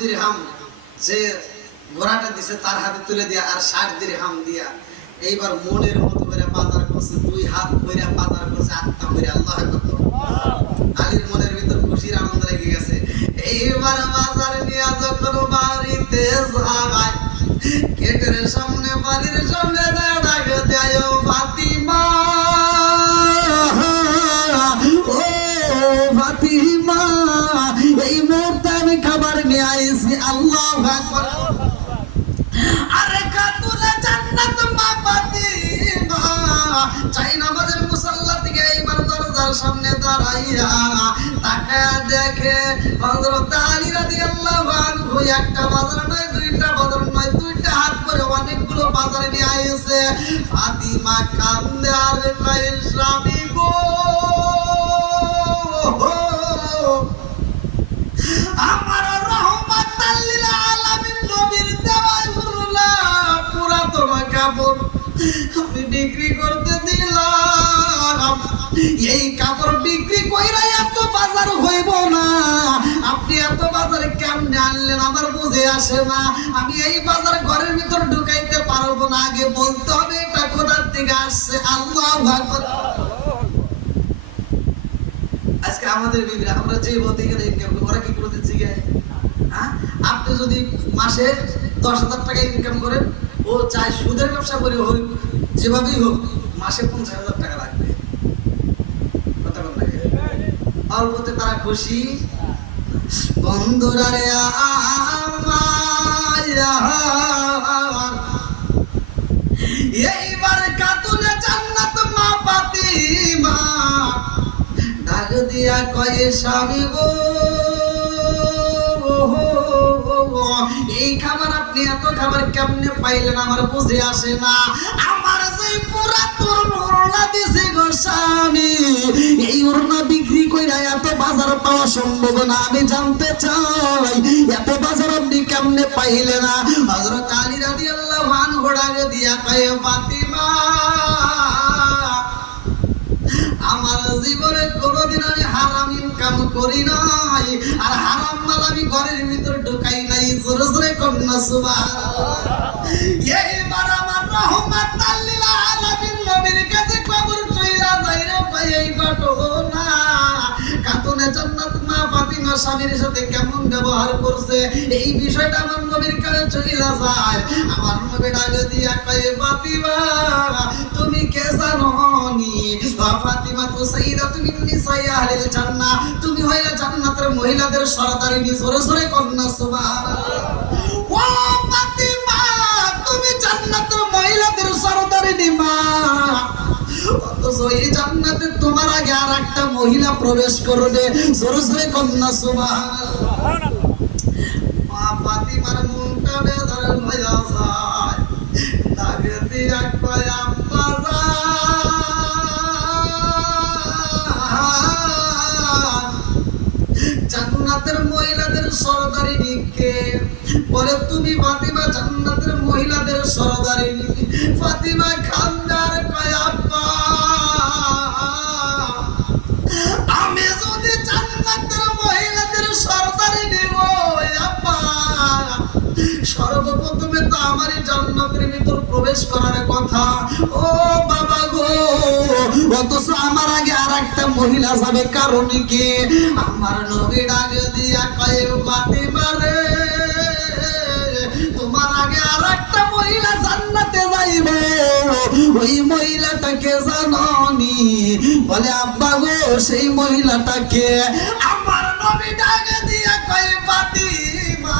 দিরহাম যে ঘোড়াটা দিছে তার হাতে তুলে দিয়া আর 60 দিরহাম দিয়া এইবার মনের মতো করে বাজার করছে, দুই হাত কইরা বাজার করছে, আত্মা কইরা আল্লাহু আকবার। আলীর মনের ভিতর খুশির আনন্দ লেগে গেছে। এইবার বাজার নিয়ে যখন বাড়িতে যায়, গেটের সামনে বাড়ির সামনে ডাক দেয়, ও ফাতিমা, ও ফাতিমা, এই মুহূর্তে আমি খাবার নিয়ে আইছি। আল্লাহু আকবার। আরে খাতুনে জান্নাত মা ফাতিমা চাই নামাজের মুসাল্লা থেকে এইবার দরজার সামনে দাঁড়াইয়া তাকে দেখে হযরত আলী রাদিয়াল্লাহু আনহু একটা বাজার নয়, দুইটা বাজার নয়, দুইটা হাত করে অনেকগুলো বাজার নিয়ে আইছে। ফাতিমা কান্দে আর কয়, স্বামী গো, আমার রহমাতাল লিল আলামিন নবীর দেওয়া পুরাতন কাপড় আমি বিক্রি করতে দিলাম। এই কাপড় বিক্রি কইরা এত বাজার হইব না। আপনি এত বাজারে কেমনে আনলেন আমার বুঝে আসে না। আমি এই বাজার ঘরের ভিতর ঢুকাইতে পারবো না। আগে বলতে হবে এটা কোথা থেকে আসছে। আল্লাহু আকবার। আজকে আমাদের বিবিরা আমরা যে বলতে গেলে ইনকাম করি, ওরা কি করতে জিগায়? হ্যাঁ, আপনি যদি মাসে 10,000 টাকা ইনকাম করেন, ও চাই সুদের ব্যবসা করে হোক, যেভাবেই হোক মাসে 50,000 টাকা লাগবে। কথা বল লাগে, অল্পতে তারা খুশি। বন্ধুরা রে এইবার খাতুনে জান্নাত মা ফাতিমা ডাক দিয়া কয়, স্বামী গো, এই খাবার আপনি এত খাবার কেমনে পাইলেন আমার বুঝে আসে না। আমার যে পুরাতন ওড়না দিছে গো স্বামী, এই ওড়না বিক্রি কইরা এত বাজার পাওয়া সম্ভব না। আমি জানতে চাই এত বাজার আপনি কেমনে পাইলেন না। হযরত আলী রাদিয়াল্লাহু আনহু ডাক দিয়া কয়, ফাতিমা, আমার জীবনে কোনোদিন আমি হারাম ইনকাম করি নাই, আর হারাম মাল আমি ঘরের ভিতর ঢুকাই নাই। জোরে জোরে কন্যা সুবহানাল্লাহ। এইবার আমার রহমাতাল লিল আলামিন নবীর কাছে খবর চইলা যায় রে ভাই, এই ঘটনা খাতুনে জান্নাত মা ফাতিমা স্বামীর সাথে কেমন ব্যবহার করছে, এই বিষয়টা আমার নবীর কাছে চইলা যায়। আমার নবী ডাক দিয়া কয়, ফাতিমা, তুমি কে জানো নি? ফাতিমা তো সাইয়্যিদাতুন নিসাই আহলিল জান্নাহ, তুমি হইলা জান্নাতের মহিলাদের সরদারিনী। জোরে জোরে কন্যা সুবহানাল্লাহ। ও ফাতিমা, তুমি জান্নাতের মহিলাদের সরদারিনী মা, অথচ এই জান্নাতে তোমার আগে আরেকটা মহিলা প্রবেশ করবে। জোরে জোরে কন্যা সুবহানাল্লাহ। মা ফাতিমার মনটা বেদনা হইয়া যায়। ডাক দিয়া কয়, আব্বা জান্নাতের মহিলাদের সরদারিনী কে? বলে, তুমি ফাতিমা জান্নাতের মহিলাদের সরদারিনী। ফাতিমা খান্দার কয়, আব্বা, আমি যদি জান্নাতের মহিলাদের সরদারিনী হই, আব্বা, সর্বপ্রথমে তো আমারই জান্নাতের ভিতর প্রবেশ করার কথা। ও বাবা গো, অথচ আমার আগে আরেকটা মহিলা যাবে, কারণ কি? আমার নবী ডাক দিয়া কয়, ফাতিমা রে, তোমার আগে আরেকটা মহিলা জান্নাতে যাইবে। ওই মহিলাটাকে জানোনি? বলে, আব্বা গো, সেই মহিলাটাকে? আমার নবী ডাক দিয়া কয়, ফাতিমা,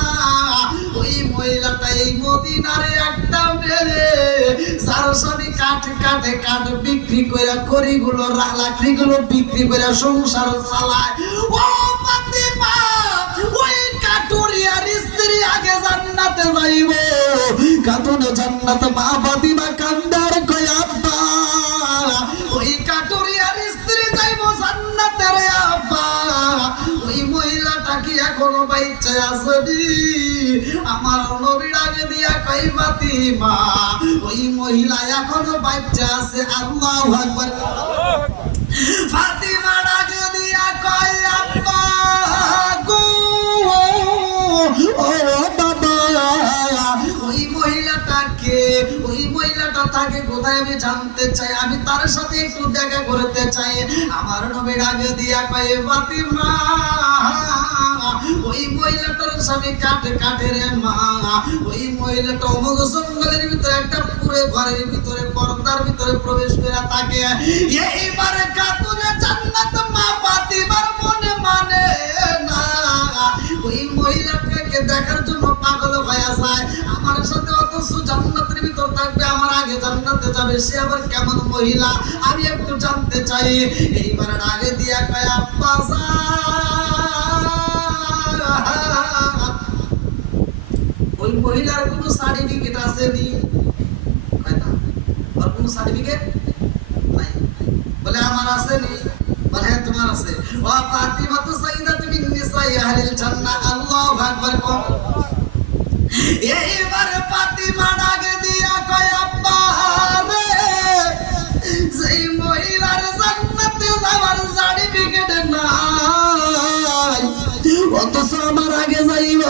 ওই মহিলাটা এই মদিনারে একটা মেয়ে, যার স্বামী কাঠ বিক্রি করে, খড়িগুলো লাকড়িগুলো বিক্রি করে সংসার চালায়। ও ফাতিমা, ওই কাঠুরিয়ার স্ত্রী আগে জান্নাতে যাইব। খাতুনে জান্নাত মা ফাতিমা কান্দার কয়, আব্বা, ওই কাঠুরিয়ার স্ত্রী যাইব জান্নাতে রে আব্বা। ওই মহিলাটা কি এখনো বাইচা আছে? আমার নবী ডাক দিয়া কয়, ফাতিমা, ওই মহিলা এখনো বাইচা আছে। আল্লাহু আকবার। ফাতিমা ডাক দিয়া কয়, আব্বা গো, ও বাবা ওই মহিলাটাকে, ওই মহিলাটা থাকে কোথায় আমি জানতে চাই, আমি তার সাথে একটু দেখা করতে চাই। আমার নবী ডাকে দিয়া কয় ফাতিমা ওই মহিলাটার স্বামী কাটে রে মা। ওই মহিলাটা অমুক জঙ্গলের ভিতরে একটা পুরো ঘরের ভিতরে পর্দার ভিতরে প্রবেশ করে থাকে। এইবারে কাতুনে জান্নাত মা ফাতিমার মনে মানে না। ওই মহিলাটাকে দেখার জন্য পাগল হয়ে যায় আমার সাথে, অথচ জান্নাতের ভিতর থাকবে, আমার আগে জান্নাতে যাবে, সে আবার কেমন মহিলা আমি একটু জানতে চাই। এইবার আগে দিয়া কয় আব্বা ওই মহিলার কোনো সার্টিফিকেট আছে নি? কয় না, ওর কোনো সার্টিফিকেট নাই। বলে আমার আছে নি? বলে হ্যাঁ তোমার আছে। ও ফাতিমা তো সাইয়্যিদাতুন নিসাই আহলিল জান্নাহ। আল্লাহু আকবার। এইবার ফাতিমা ডাকে দিয়া কয় আব্বা রে সেই মহিলার জান্নাতে যাওয়ার সার্টিফিকেট নাই, অথচ আমার আগে যাইব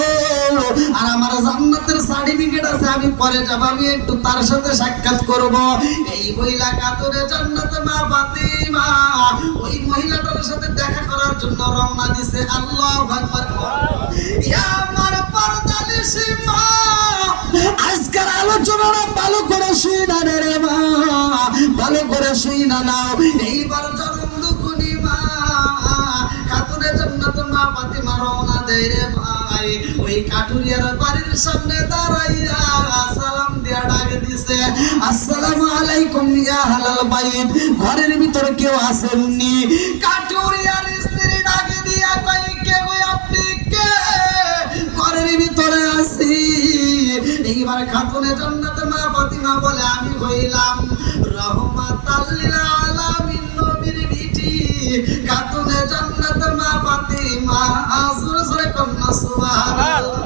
আর আমার জান্নাতের সার্টিফিকেট আছে, আমি পরে যাব, আমি একটু তার সাথে সাক্ষাৎ করব। এই মহিলা কাতুরে জান্নাতে মা ফাতিমা ওই মহিলাটার সাথে দেখা করার জন্য রওনা দিছে। আল্লাহু আকবার। ইয়া আমার পর্দানিশি মা আজকের আলোচনাটা ভালো করে শুনা রে মা, ভালো করে শুনা নাও। এইবার জনম দুকুনি মা কাতুরে জান্নাতে মা ফাতিমা রওনা দেয় রে ভাই। ওই কাটুরিয়ার বাড়ির সামনে দাঁড়াইয়া সালাম দিয়া ডাকে দিছে আসসালামু আলাইকুম ইয়া আহলাল বাইত। ঘরের ভিতরে কেউ আসেননি? কাটুরিয়ার স্ত্রী ডাকে দিয়া কয় কে কই আপনি কে? ঘরের ভিতরে আছি। এইবার খাতুনে জান্নাতে মা ফাতিমা বলে আমি হইলাম রহমাতাল লিল আলামিন নবীর বিটি খাতুনে জান্নাতে মা ফাতিমা। জোরে জোরে কন্যা সুবহানাল্লাহ।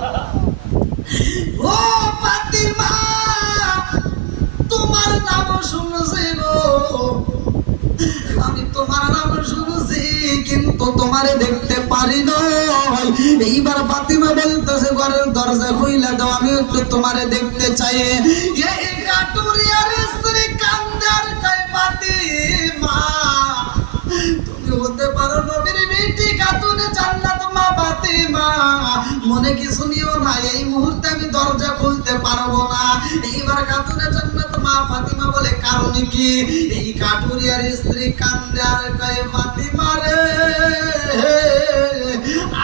ও ফাতিমা তোমার নাম শুনছি গো, আমি তোমার নাম শুনছি কিন্তু তোমারে দেখতে পারি নাই। এইবার ফাতিমা বলতেছে ঘরের দরজা খুইলা দাও, আমি একটু তোমারে দেখতে চাই। এই কাটুরিয়ার স্ত্রী কান্দে আর কয় ফাতিমা তুমি হতে পারো নবীর বিটি খাতুনে জান্নাত মা ফাতিমা, মনে কিছু নিও না, এই মুহূর্তে আমি দরজা খুলতে পারবো না। এইবার খাতুনে জান্নাত মা ফাতিমা বলে কারণ কি? এই কাটুরিয়ার স্ত্রী কান্দে আর কয় ফাতিমা রে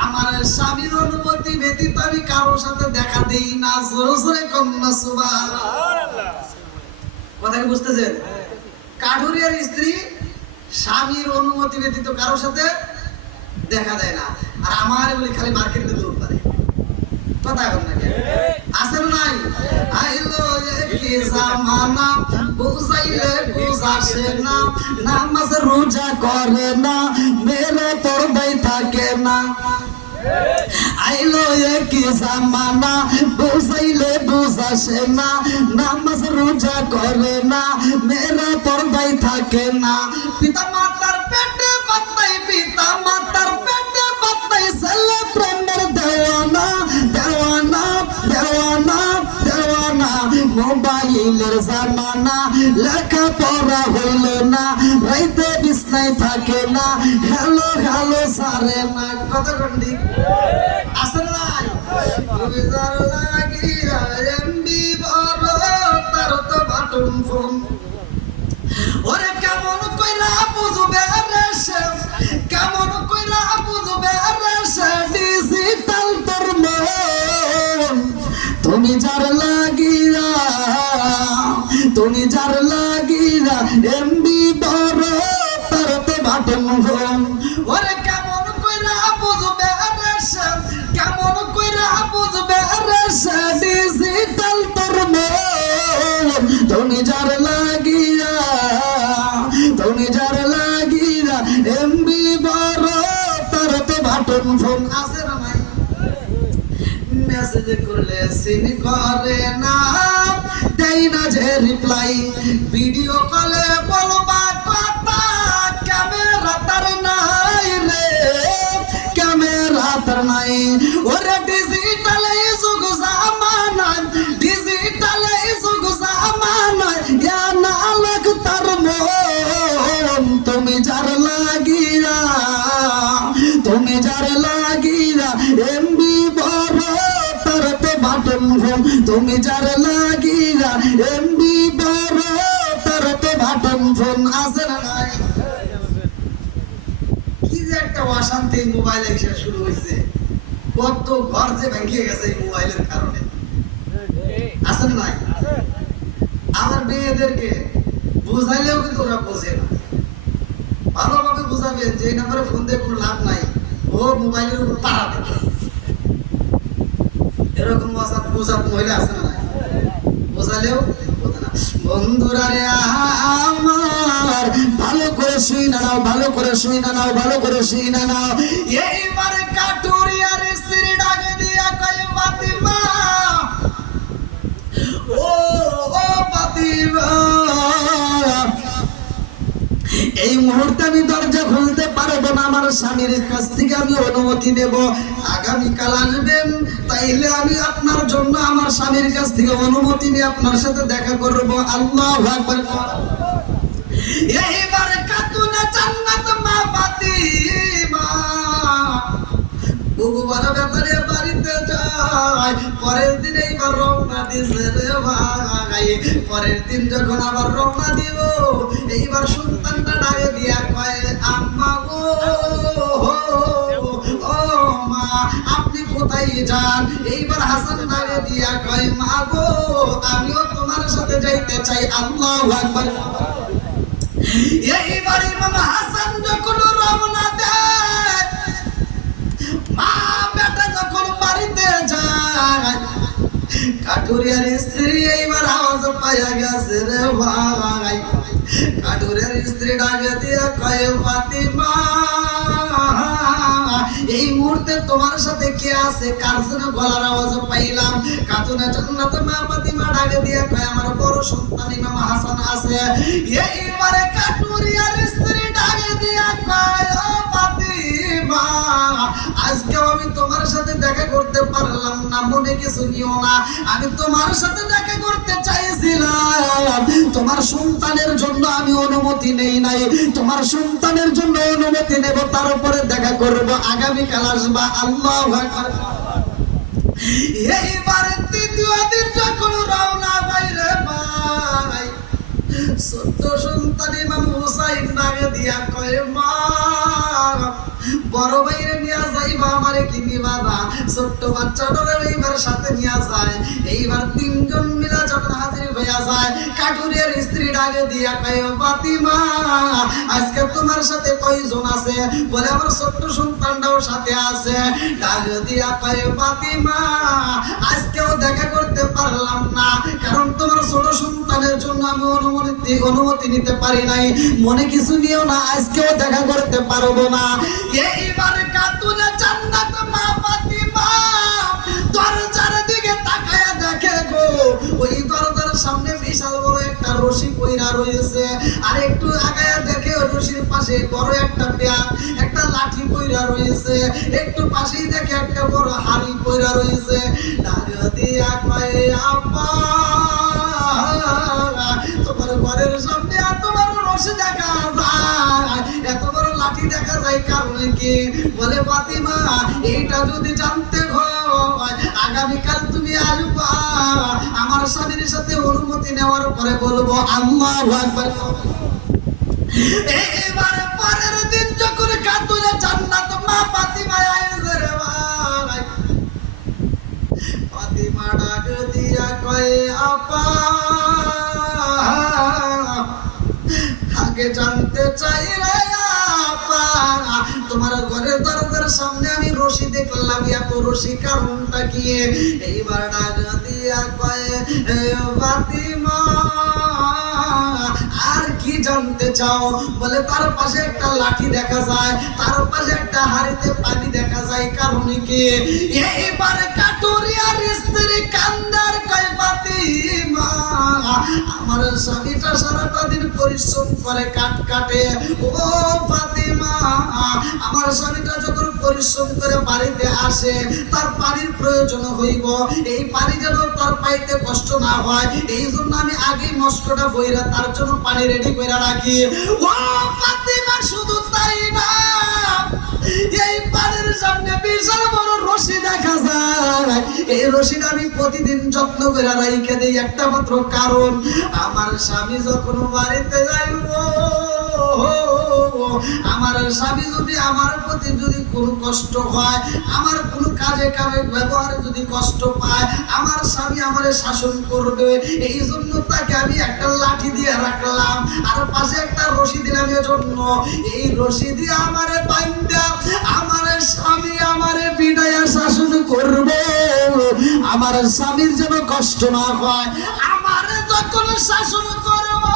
আমার স্বামীর অনুমতি ব্যতীত আমি কারোর সাথে দেখা দেই না। জোরে জোরে কন্যা সুবহানাল্লাহ। কথা কি বুঝতেছেন? কাটুরিয়ার স্ত্রী স্বামীর অনুমতি ব্যতীত কারোর সাথে দেখা দেয় না, আর আমার বলি খালি মার্কেটে দৌড় পারে। কথা এখন নাকি আছে না নাই? আইলো কি জামানা বুঝাইলে বুঝাসে না, নামাজ রোজা করে না, মেরে পর্দায় থাকে না। আইলো কি জামানা বুঝাইলে বুঝাসে না, নামাজ রোজা করে না, মেরা পর্দায় থাকে না। পিতা মাতার পেটে বাতাই, পিতা মাতার পেটে বাতাই, ছেলে প্রেমের দেওয়ানা দেওয়ানা দেওয়ানা দেওয়ানা। মোবাইলের জামানা লেখাপড়া হইল না, রাইতে বিছনায় থাকে না, হ্যালো হ্যালো সারে না। কথা কন্ডি আছে নাই? তুমি যার লাগি এমবি বড় তার তো বাটন ফোন। ওরে কেমন কইরা বুঝবে রে সে, কেমন কইরা বুঝবে রে সে ডিজিটাল তোর মন। তুমি যার লাগিরা, তুমি যার লাগিরা এমবি বড় তার তো বাটন ফোন। ওরে কেমন কইরা বুঝবে রে সে, কেমন কইরা বুঝবে রে সে ডিজিটাল তোর মন। তুমি যার লাগিরা, তুমি যার লাগিরা এমবি বড় তার তো বাটন ফোন। আছে না নাই? মেসেজ করলে সিন করে না, দেই না যে রিপ্লাই, ভিডিও কলে বলবা কথা, ক্যামেরা তার নাই রে, ক্যামেরা তার নাই। ওরে ডিজিটাল বাটন ফোন তুমি যার লাগিয়া এমবি বড় তার তো বাটন ফোন আছে না নাই কি যে একটা অশান্তি মোবাইল এসে শুরু হয়েছে কত ঘর যে ভেঙে গেছে এই মোবাইলের কারণে আছে না নাই আমার মেয়েদেরকে বুঝাইলেও কিন্তু ওরা বোঝে না ভালোভাবে বুঝাবেন যে এই নাম্বারে ফোন দিয়ে কোনো লাভ নাই ও মোবাইলের উপর পাড়া দেবে এরকম বোঝাত মহিলা আছে না নাই বোঝালেও বোঝে না বন্ধুরা রে আমার ভালো করে শুই না নাও ভালো করে শুই না নাও ভালো করে শুই না নাও এইবারে কাটুরিয়ার স্ত্রী ডাকে দিয়া কয় ফাতিমা ও ফাতিমা এই মুহূর্তে আমি দরজা খুলতে পারবো না আমার স্বামীর কাছ থেকে আমি অনুমতি নেব আগামীকাল আসবেন তাইলে আমি আপনার জন্য আমার স্বামীর কাছ থেকে অনুমতি নিয়ে আপনার সাথে দেখা করব আল্লাহু আকবার এইবারে কাতুনা জান্নাত মা ফাতিমা বুবু বড় ব্যাপারে বাড়িতে যায় পরের দিন এইবার রওনা দিছে রে ভাই পরের দিন যখন আবার রওনা দিব এইবার সন্তানটা ডাকে দিয়া কয় আম্মা গো ও মা আপনি কোথায় যান এইবার হাসান ডাকে দিয়া কয় মা গো আমিও তোমার সাথে যাইতে চাই আল্লাহু আকবার এইবার ইমাম হাসান যখন রওনা দেয় মা বেটা যখন বাড়িতে যায় কাটুরিয়ার স্ত্রী এইবার আওয়াজ পাইয়া গেছে রে ভাই কাটুরিয়ার স্ত্রী ডাকে দিয়া কয় ফাতিমা এই মুহূর্তে তোমার সাথে কে আছে কার জন্য গলার আওয়াজ পাইলাম কাতুনা জান্নাত মা ফাতিমা ডাকে দিয়া কয় আমার বড় সন্তান ইমাম হাসান আছে এইবারে কাটুরিয়ার স্ত্রী ডাকে দিয়া কয় ও ফাতিমা আজকে আমি তোমার সাথে দেখা করতে পারলাম না মনে কিছু নিও না আমি তোমার সাথে দেখা করতে চাইছিলাম তোমার সন্তানের জন্য আমি অনুমতি নেই নাই তোমার সন্তানের জন্য অনুমতি নেব তারপরে দেখা করব আগামীকাল আসবা আল্লাহু আকবার এইবারে তৃতীয় দিন যখন রওনা বাইরে ভাই ছোট্ট সন্তান ইমাম হুসাইন ডাকে দিয়া কয় মা বড় ভাইরে নিয়ে যাইবা আমারে কি নিবা না ছোট্ট বাচ্চাটারে এইবার সাথে নিয়ে যায় এইবার তিনজন মিলা যখন হাজির হইয়া যায় কাটুরিয়ার স্ত্রী ডাকে দিয়া কয় ফাতিমা আজকে তোমার সাথে কয়জন আছে বলে আমার ছোট্ট সন্তানটাও সাথে আছে ডাকে দিয়া কয় ফাতিমা আজকেও দেখা করতে পারলাম না কারণ তোমার ছোট সন্তানের জন্য আমি অনুমতি নিতে পারি নাই মনে কিছু নিও না আজকেও দেখা করতে পারবো না এইবার কাতুনা জান্নাত মা ফাতিমা দরজার দিকে তাকায়া দেখে গো ওই দরজার সামনে বিশাল বড় একটা রশি কইরা রয়েছে আর একটু আগায়া দেখে ওই রশির পাশে বড় একটা পেয়ার একটা লাঠি কইরা রয়েছে একটু পাশেই দেখে একটা বড় হাড়ি কইরা রয়েছে ডাক দিয়া কয় আপা তোমার ঘরের সামনে এত বড় রশি দেখা যায় এত বড় লাঠি দেখা যায় কারণ কি বলে ফাতিমা এইটা যদি জানতে হয় আগামীকাল তুমি আসবা আমার স্বামীর সাথে অনুমতি নেওয়ার পরে বলবো আল্লাহু আকবার এইবারে পরের দিন যখন কাতুনা জান্নাত মা ফাতিমা আইছে রে ভাই ফাতিমা ডাক দিয়া কয় আপা আগে জানতে চাই রে আপা তোমার ঘরের দরজার সামনে আমি রশি দেখলাম এত রশি কারণটা কি এইবার ডাক দিয়া কয় ফাতিমা আর কি জানতে চাও বলে তার পাশে একটা লাঠি দেখা যায় তার পাশে একটা হাড়িতে পানি দেখা যায় কারণ কি এইবার কাটুরিয়ার স্ত্রী কান্দার কয় ফাতিমা আমার স্বামীটা সারাটা দিন পরিশ্রম করে কাটে ও ফাতিমা আমার স্বামীটা যখন পরিশ্রম করে বাড়িতে আসে তার পানির প্রয়োজন হইব এই পানি যেন তার পাইতে কষ্ট না হয় এই জন্য আমি আগেই মস্কটা বইরা তার জন্য পানি রেডি করে রাখি ও ফাতিমা শুধু তাই না এই পানির সামনে বিশাল বড় রশি দেখা যায়, এই রশিটা আমি প্রতিদিন যত্ন করে রাইখে দেই একটা মাত্র কারণ, আমার স্বামী যখন বাড়িতে যাইব, আমার স্বামী যদি আমার প্রতি যদি কোনো কষ্ট হয়, আমার কোনো কাজে কামে ব্যবহারে যদি কষ্ট পায়, আমার স্বামী আমারে শাসন করবে, এই জন্য তাকে আমি একটা লাঠি দিয়ে রাখলাম আর পাশে একটা রশি দিলাম, এজন্য এই রশি দিয়ে আমারে বাইন্ধা আমার স্বামী আমারে বিদায়া শাসন করবে, আমার স্বামীর যেন কষ্ট না হয়। আমারে যখন শাসন করবো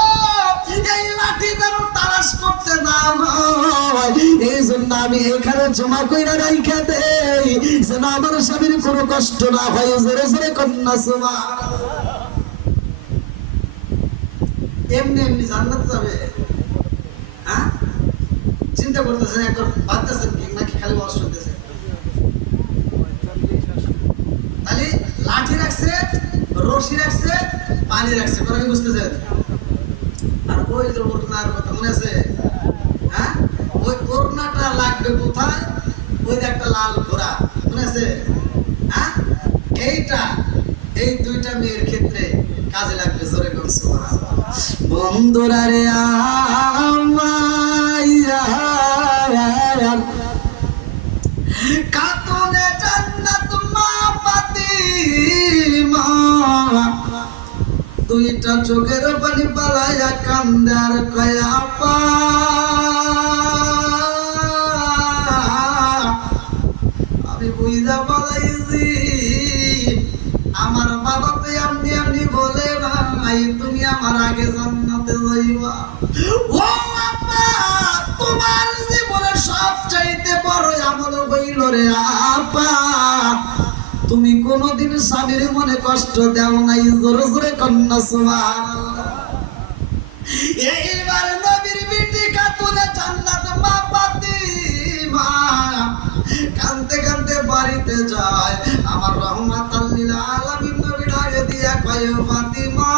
এই লাঠি যেন তালাশ করতে না হয়, এই জন্য আমি এখানে জমা কইরা রাইখা দেই যেন আমার স্বামীর কোনো কষ্ট না হয়। জোরে জোরে কন্যা সুবহানাল্লাহ। এমনি এমনি জান্নাতে যাবে? হ্যাঁ, চিন্তা করতেছেন একবার, ভাবতেছেন কি নাকি খালি ওয়াজ শুনতেছেন? তাহলে লাঠি রাখছে, রশি রাখছে, পানি রাখছে, কথা কি বুঝতেছেন? আর ওই যে ওড়নার কথা মনে আছে? হ্যাঁ, ওই ওড়নাটা লাগবে কোথায়? ওই যে একটা লাল ঘোড়া মনে আছে? হ্যাঁ, এইটা এই দুইটা মেয়ের ক্ষেত্রে কাজে লাগবে। জোরে কোন সুবহানাল্লাহ। বন্ধুরা রে আমার কাতুনে জান্নাত মা ফাতিমা, দুইটা চোখের পানি পালাইয়া কান্দে আর কয় আপা, আমি বুঝা পালাইছি আমার বাবা তো এমনি এমনি বলে ভাই তুমি আমার আগে জান্নাতে যাইবা। ও আপা, তোমার জীবনের সবচাইতে বড় আমল হইল রে আপা, তুমি কোনদিন স্বামীর মনে কষ্ট দাও নাই। জোরে জোরে কন্যা সুবহানাল্লাহ। এইবার নবীর বিটি খাতুনে জান্নাত মা ফাতিমা কাঁদতে কাঁদতে বাড়িতে যায়, আমার রহমাতাল লিল আলামিন নবী ডাকে দিয়া কয় ফাতিমা,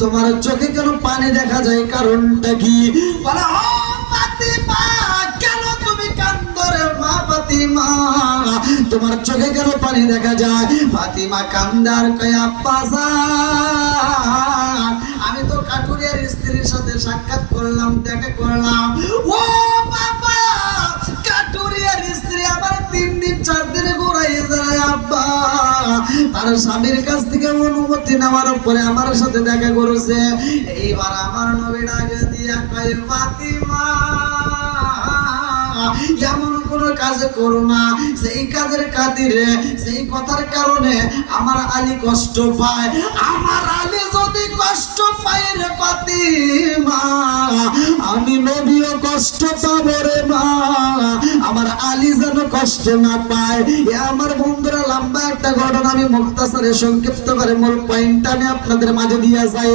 তোমার চোখে কেন পানি দেখা যায়, কারণটা কি? বলে ও ফাতিমা, কেন তুমি কাঁদো রে মা ফাতিমা, তোমার চোখে কেন পানি দেখা যায়? ফাতিমা কান্দার কয় আব্বা জান, আমি তো কাটুরিয়ার স্ত্রীর সাথে সাক্ষাৎ করলাম, দেখা করলাম। ও বাবা, কাটুরিয়ার স্ত্রী আমার 3 দিন 4 দিনে ঘুরাই যায় আব্বা, তার স্বামীর কাছ থেকে অনুমতি নেওয়ার পরে আমার সাথে দেখা করেছে। এইবার আমার নবী ডাকে দিয়া কয় ফাতিমা, এমন কোন কাজ করো না সেই কাজের খাতিরে, সেই কথার কারণে আমার আলী কষ্ট পায়। আমার আলী যদি কষ্ট পায় রে ফাতিমা, আমি নবীও কষ্ট পাবো রে মা, আমার আলী যেন কষ্ট না পায়। এ আমার বন্ধুরা, লম্বা একটা ঘটনা আমি মুখতাসারে সংক্ষিপ্ত করে মূল পয়েন্ট আমি আপনাদের মাঝে দিয়ে যাই।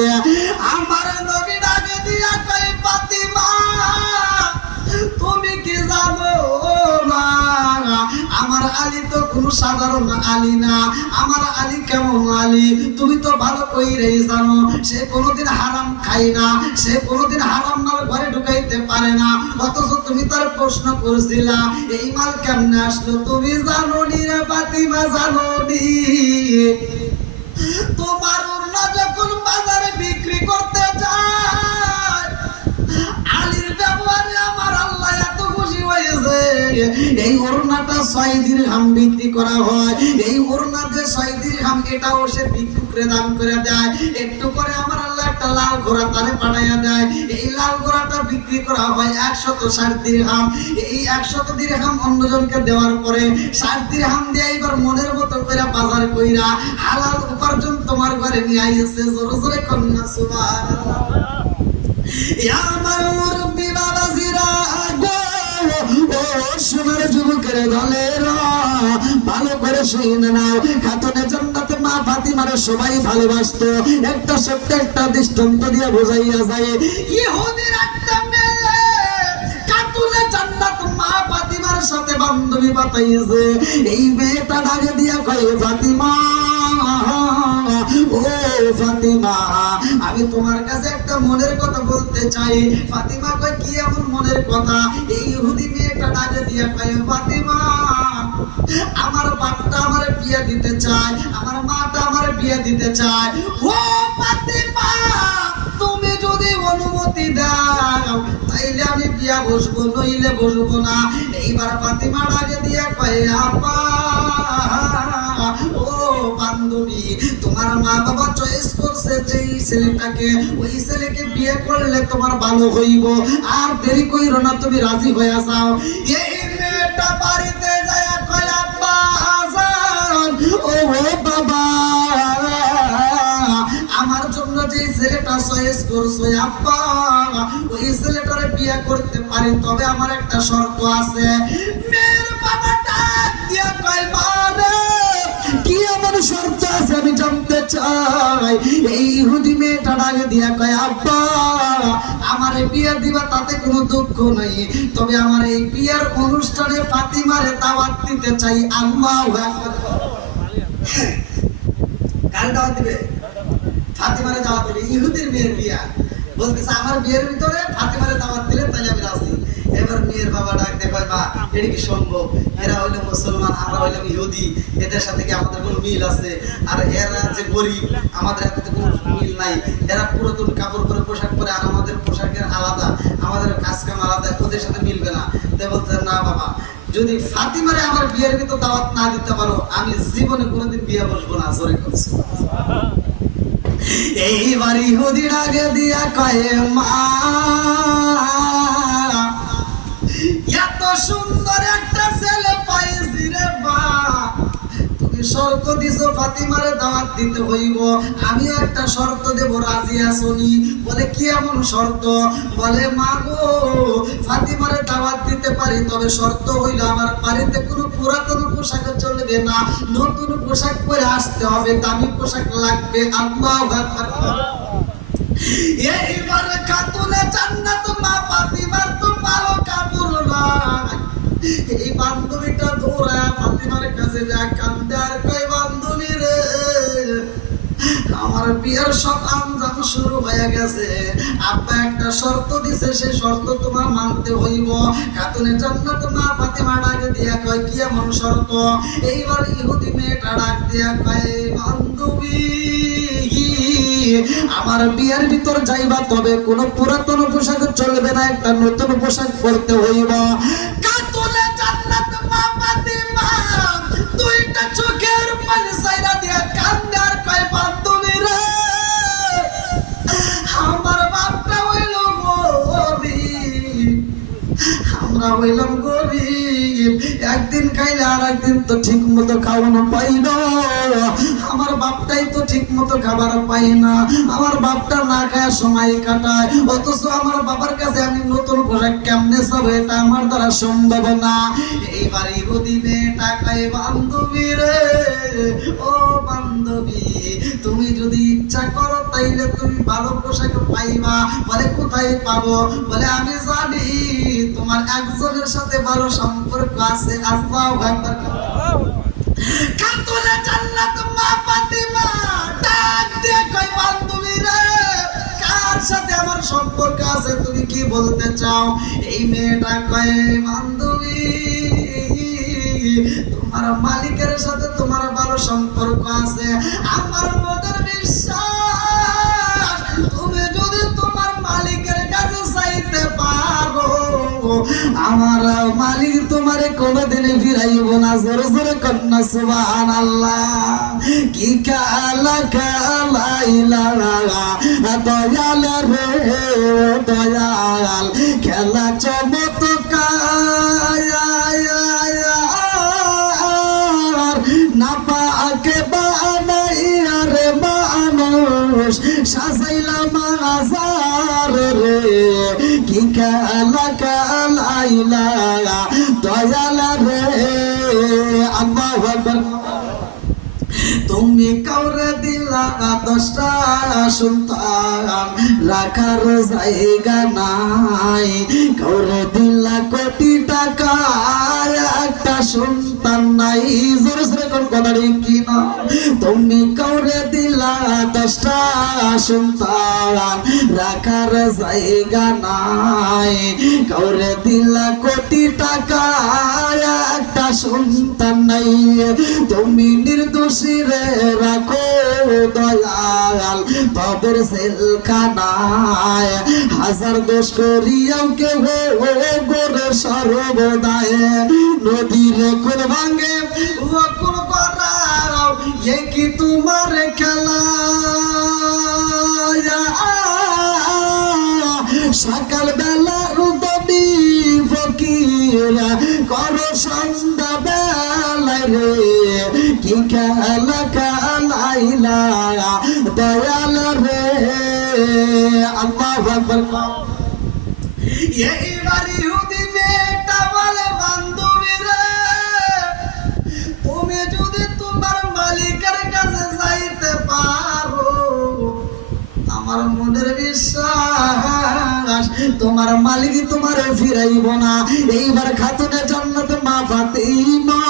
আমার নবী ডাকে দিয়া কয় ফাতিমা, তুমি কি জানো না আমার আলী তো কোনো সাধারণ আলী না, আমার আলী কেমন আলী তুমি তো ভালো কইরেই জানো। সে কোনোদিন হারাম খায় না, সে কোনোদিন হারাম মাল ঘরে ঢুকাইতে পারে না, অথচ তুমি তার প্রশ্ন করছিলা এই মাল কেমনে আসলো, তুমি জানো নি রে ফাতিমা, জানো নি? তোমার ওড়না যখন বাজারে বিক্রি করতে যায়, আলীর ব্যবহারে আমার আল্লাহ এত খুশি হয়েছে, এই ওড়নাটা 6 দিরহাম বিক্রি করা হয়। এই ওড়না যে 6 দিরহাম, এটাও সে ভিক্ষুকরে দান করে দেয়। একটু পরে আমার আল্লাহ একটা লাল ঘোড়া তারে পাঠাইয়া দেয়, এই লাল ঘোড়াটা বিক্রি করা হয় 160 দিরহাম। এই 100 দিরহাম অন্যজনকে দেওয়ার পরে 60 দিরহাম দিয়ে এবার মনের মতো করে বাজার কইরা হালাল উপার্জন তোমার ঘরে নিয়ে আইছে। জোরে জোরে কন্যা সুবহানাল্লাহ। আমার মুরব্বি বাবাজিরা গো, ও সোনার যুবকের দলেরা, ভালো করে শুনে নাও, খাতুনে জান্নাত মা ফাতিমার সবাই ভালোবাসতো। একটা ছোট্ট একটা দৃষ্টান্ত দিয়ে বোঝাইয়া যায়। ইহুদির একটা মেয়ে খাতুনে জান্নাত মা ফাতিমার সাথে বান্ধবী পাতাইছে। এই মেয়েটা ডাকে দিয়া কয় ফাতিমা, ও ফাতিমা, আমি তোমার কাছে একটা মনের কথা বলতে চাই। ফাতিমা কয় কি এমন মনের কথা? এই ইহুদি মেয়েটা মেয়েটা ডাকে দিয়ে কয় ফাতিমা আমার বাপটা আমারে বিয়ে দিতে চায়, আমার মাটা আমারে বিয়ে দিতে চায়। ও ফাতিমা তুমি যদি অনুমতি দাও তাইলে আমি বিয়া বসবো, নইলে বসবো না। এইবার ফাতিমা ডাকে দিয়ে কয় আপা ও বান্ধবী তোমার মা বাবা চয়েস করছে যেই ছেলেটাকে, ওই ছেলেকে বিয়ে করলে তোমার ভালো হইব, আর দেরি কইরো না, তুমি রাজি হয়ে যাও। এই মেয়েটা বাড়িতে যায় কয় আব্বা আজান ও বাবা আমার জন্য যে ছেলেটা চয়েস করছো আব্বা ওই ছেলেটারে বিয়ে করতে পারি, তবে আমার একটা শর্ত আছে। মেয়ের বাবাটা দিয়া কয় মারে কি আমার শর্ত আছে আমি জানতে চাই। এই ইহুদি মেয়েটা ডাকে দিয়া কয় আব্বা আমারে বিয়ে দিবা তাতে কোনো দুঃখ নাই, তবে আমার এই বিয়ের অনুষ্ঠানে ফাতিমারে দাওয়াত দিতে চাই। আল্লাহু আকবার। কার দাওয়াত দিবে? ফাতিমারে দাওয়াত দিবে। ইহুদির মেয়ের বিয়া বলতেছে আমার বিয়ের ভিতরে ফাতিমারে দাওয়াত দিলে তাহলে আমি রাজি। এবার মেয়ের বাবা ডাক দেয় কয় মা এটা কি সম্ভব? এরা হইলো মুসলমান, আমরা হইলাম ইহুদি, এদের সাথে কি আমাদের কোনো মিল আছে? আর এরা যে গরিব, আমাদের সাথে কোনো মিল নাই। এরা পুরাতন কাপড় পরে পোশাক পরে, আর আমাদের পোশাকের আলাদা, আমাদের কাজ কাম আলাদা, ওদের সাথে মিলবে না। তাই বলতে না বাবা যদি ফাতিমারে আমার বিয়ের ভিতর দাওয়াত না দিতে পারো আমি জীবনে কোনোদিন বিয়ে বসবো না। জোরে করছি। এইবার ইহুদি ডাকে দিয়া কয় মা এত সুন্দর একটা ছেলে পাইছি রে বা, তুমি শর্ত দিছো ফাতিমারে দাওয়াত দিতে হইব, আমিও একটা শর্ত দেব, রাজি আছোনি? বলে কি এমন শর্ত? বলে মা গো ফাতিমারে দাওয়াত দিতে পারি, তবে শর্ত হইল আমার বাড়িতে কোনো পুরাতন পোশাক চলবে না, নতুন পোশাক পরে আসতে হবে, দামি পোশাক লাগবে। আল্লাহু আকবার। এইবার খাতুনে জান্নাত মা ফাতিমার তো ভালো কাপড় নাই। এই বান্ধবীটা দৌড়ায় ফাতিমার কাছে যায়, কান্দে আর কয় বান্ধবী রে আমার বিয়ের সব আঞ্জাম শুরু হয়ে গেছে, আব্বা একটা শর্ত দিছে, সেই শর্ত তোমার মানতে হইব। খাতুনে জান্নাত মা ফাতিমা ডাকে দিয়া কয় কি এমন শর্ত? এইবার ইহুদি মেয়েটা ডাক দিয়া কয় বান্ধবী আমার বিয়ের ভিতর যাইবা, তবে কোন পুরাতন পোশাক চলবে না, একটা নতুন পোশাক পরতে হইব। খাতুনে জান্নাত মা ফাতিমা দুইটা চোখের পানি সাইরা দিয়া কান্দে আর কয় বান্ধবী রে আমার বাপটা হইল গরিব, আমরা হইলাম গরিব, একদিন খাইলে আর একদিন তো ঠিক মতো খাওয়ানো পাই না, আমার বাপটাই তো ঠিক মতো খাবার পাই না, আমার বাপটা না খায় সময় কাটায়, অথচ আমার বাবার কাছে আমি নতুন পোশাক কেমনে চাবো, এটা আমার দ্বারা সম্ভব না। এইবার ইহুদি মেয়েটা কয় বান্ধবী রে ও বান্ধবী তুমি যদি ইচ্ছা করো তাইলে তুমি ভালো পোশাক পাইবা। বলে কোথায় পাবো? বলে আমি জানি তোমার একজনের সাথে ভালো সম্পর্ক আছে। আল্লাহু আকবার। খাতুনে জান্নাত মা ফাতিমা ডাক দিয়ে কয় বান্ধবী রে কার সাথে আমার সম্পর্ক আছে, তুমি কি বলতে চাও? এই মেয়েটা কয় বান্ধবী তোমার মালিকের সাথে তোমার ভালো সম্পর্ক আছে, আমার মনের বিশ্বাস তুমি যদি তোমার মালিকের কাছে চাইতে পারো আমার মালিক তোমারে কোনোদিন ফিরাইব না। জোরে জোরে কন্যা সুবহানাল্লাহ। কি কালা কালাইলা দয়াল রে দয়াল খেলা চমৎকার না পাকে বানাইয়া রে মানুষ সাজাইলাম আজার রে। কি কালা কালাইলা দয়াল রে। আল্লাহু আকবার। তুমি কাউরে দিলা 10টা সন্তান রাখার জায়গা নাই, কাউরে দিলা কোটি টাকা একটা সন্তান নাই, জোরে জোরে কোন কথা কি না? তুমি কাউরে দিলা 10টা সন্তান, রাখার জায়গা নাই। কাউরে দিলা কোটি টাকা একটা সন্তান নাই, তুমি নির্দোষী রে রাখো দয়াল পাপের সেলখানায়। হাজার দোষ করিয়াও কেহ গোরে সর্বদায়, নদীর কোন ভাঙ্গে ও কোন করাও, এ কি তোমার খেলা? সকাল বেলা রুদনি ফকির করো সন্ধ্যা বেলায় রে, কি খেলা খেলাইলা দয়াল রে। আল্লাহু আকবার। এইবার ইহুদি মেয়েটা বলে, বান্ধবী রে, তুমি যদি তোমার মালিকের কাছে যাইতে পারো, আমার মনের বিশ্বাস তোমার মালিক তোমার ফিরাইব না। এইবার খাতুনে জান্নাত মা ফাতিমা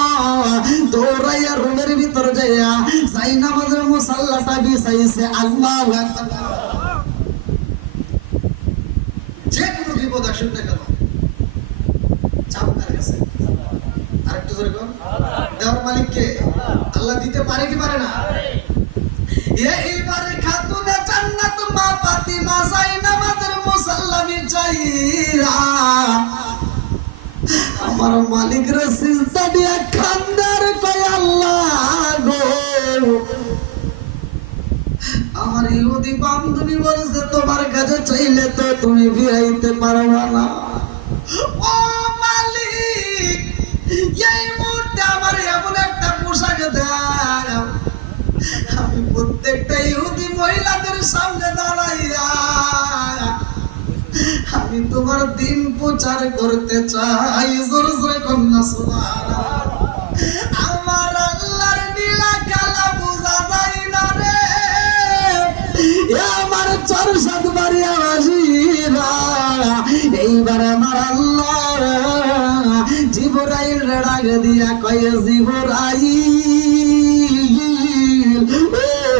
দৌড়াইয়া রুমের ভিতর যাইয়া যাই নামাজের মুসাল্লাটা বিছাইছে। আল্লাহু আকবার। যে কোনো বিপদ আসুক না কেন চাপ কার কাছে? আরেকটু জোরে বল, দেওয়ার মালিককে। আল্লাহ দিতে পারে কি পারে না? এইবারে খাতুনে জান্নাত মা ফাতিমা যাই নামাজের মুসাল্লা বিছাইয়া আমার মালিক রে সিজদা দিয়া খান্দার কয়, আল্লাহ গো, আমার ইহুদি বান্ধবী বলছে তোমার কাছে চাইলে তো তুমি ফিরাইতে পারবা না। ও মালিক, এই মুহূর্তে আমার এমন একটা পোশাক দাও, আমি প্রত্যেকটা ইহুদি মহিলাদের সামনে দাঁড়াইয়া আমি তোমার দিন প্রচার করতে চাই। জোরে জোরে কন্যা সুবহানাল্লাহ। আমার আল্লাহর নীলা কালা বুঝা যায় না রে, আমার 4-7 বাড়ি আওয়াজিরা। এইবার আমার আল্লাহ জিবরাইল ডাক দিয়া কয়, জিবরাইল,